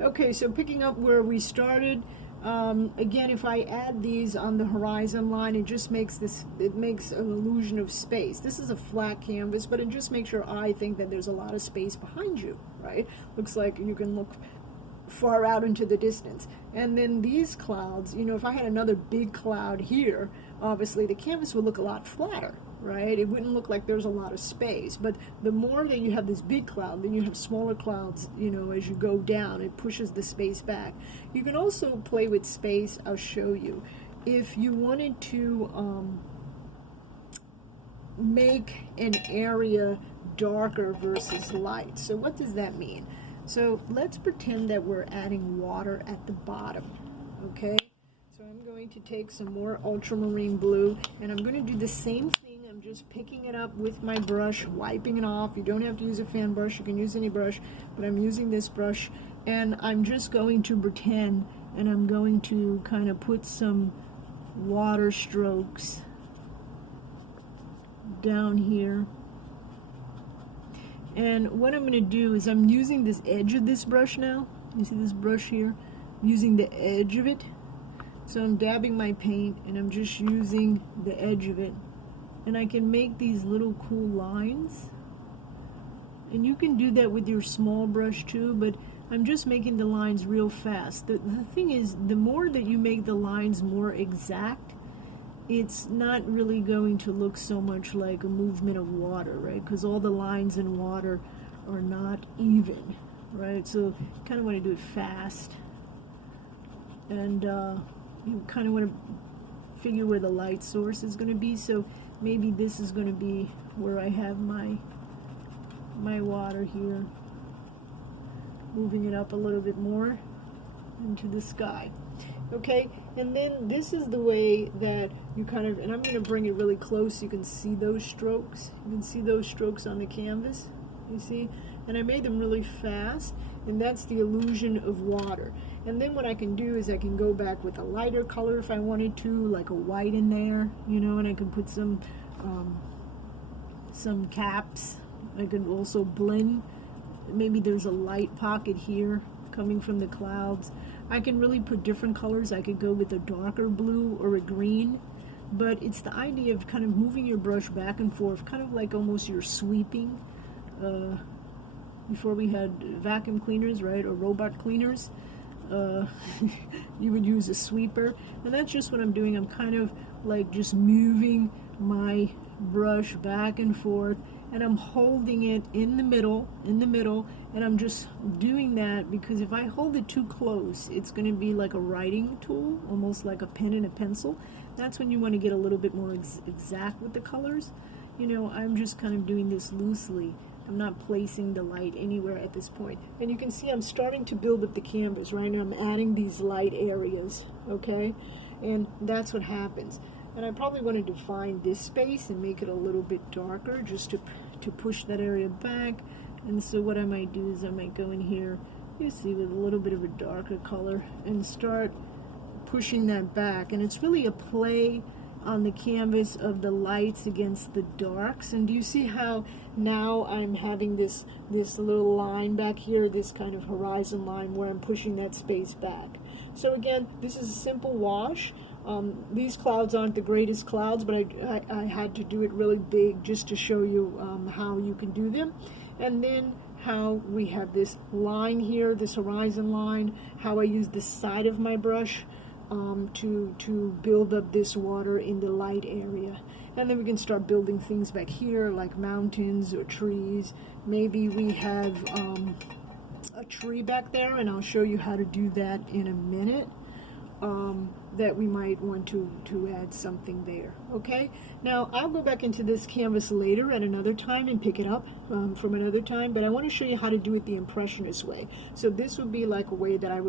Okay, so picking up where we started, again, if I add these on the horizon line, it just makes it makes an illusion of space. This is a flat canvas, but it just makes your eye think that there's a lot of space behind you, right? Looks like you can look far out into the distance. And then these clouds, you know, if I had another big cloud here, obviously the canvas would look a lot flatter, right? It wouldn't look like there's a lot of space. But the more that you have this big cloud, then you have smaller clouds, you know, as you go down, it pushes the space back. You can also play with space. I'll show you. If you wanted to make an area darker versus light. So what does that mean? So let's pretend that we're adding water at the bottom, okay? So I'm going to take some more ultramarine blue, and I'm going to do the same thing. I'm just picking it up with my brush, wiping it off. You don't have to use a fan brush, you can use any brush, but I'm using this brush, and I'm just going to pretend, and I'm going to kind of put some water strokes down here. And what I'm going to do is I'm using this edge of this brush now. You see this brush here? I'm using the edge of it. So I'm dabbing my paint and I'm just using the edge of it. And I can make these little cool lines. And you can do that with your small brush too, but I'm just making the lines real fast. The thing is, the more that you make the lines more exact, it's not really going to look so much like a movement of water, right? Because all the lines in water are not even, right? So you kind of want to do it fast. And you kind of want to figure where the light source is going to be. So maybe this is going to be where I have my water here. Moving it up a little bit more into the sky. Okay, and then this is the way that you kind of, and I'm going to bring it really close so you can see those strokes. You can see those strokes on the canvas, you see? And I made them really fast, and that's the illusion of water. And then what I can do is I can go back with a lighter color if I wanted to, like a white in there, you know, and I can put some caps. I could also blend. Maybe there's a light pocket here coming from the clouds. I can really put different colors. I could go with a darker blue or a green, but it's the idea of kind of moving your brush back and forth, kind of like almost you're sweeping. Before we had vacuum cleaners, right, or robot cleaners, you would use a sweeper, and that's just what I'm doing. I'm kind of like just moving my brush back and forth, and I'm holding it in the middle, and I'm just doing that because if I hold it too close, it's going to be like a writing tool, almost like a pen and a pencil. That's when you want to get a little bit more exact with the colors. You know, I'm just kind of doing this loosely. I'm not placing the light anywhere at this point. And you can see I'm starting to build up the canvas, right? Now I'm adding these light areas, okay? And that's what happens. And I probably want to define this space and make it a little bit darker just to push that area back. And so what I might do is I might go in here, you see, with a little bit of a darker color and start pushing that back. And it's really a play on the canvas of the lights against the darks. And do you see how now I'm having this little line back here, this kind of horizon line where I'm pushing that space back. So again, this is a simple wash. These clouds aren't the greatest clouds, but I had to do it really big just to show you how you can do them. And then how we have this line here, this horizon line, how I use the side of my brush to build up this water in the light area. And then we can start building things back here like mountains or trees. Maybe we have a tree back there, and I'll show you how to do that in a minute. That we might want to add something there. Okay, now I'll go back into this canvas later at another time and pick it up from another time, but I want to show you how to do it the impressionist way. So this would be like a way that I would